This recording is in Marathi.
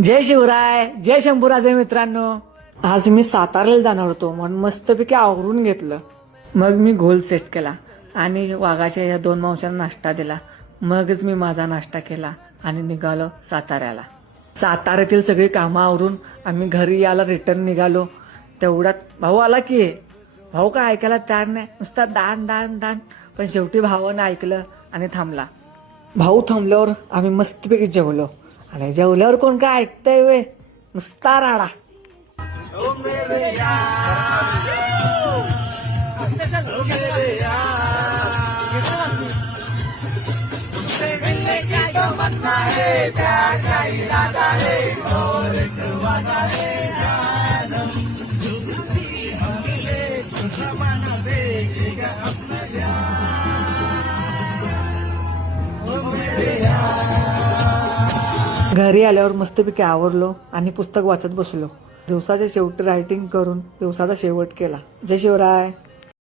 जय शिवराय, जय शंभूराजे. मित्रांनो, आज मी साताऱ्याला जाणार होतो म्हणून मस्तपैकी आवरून घेतलं. मग मी गोल सेट केला आणि वाघाच्या या 2 मावशांना नाश्ता दिला. मगच मी माझा नाश्ता केला आणि निघालो साताऱ्याला. साताऱ्यातील सगळी कामं आवरून आम्ही घरी यायला रिटर्न निघालो. तेवढ्यात भाऊ आला की. भाऊ काय ऐकायला तयार नाही, नुसता दान दान दान. पण शेवटी भावानं ऐकलं आणि थांबला. भाऊ थांबल्यावर आम्ही मस्तपैकी जेवलो. आणि जेवल्यावर कोण काय ऐकतंय वे, नुसता राडा. घरी आल्यावर मस्तपैकी आवरलो आणि पुस्तक वाचत बसलो. दिवसाच्या शेवटी रायटिंग करून दिवसाचा शेवट केला. जय शिवराय.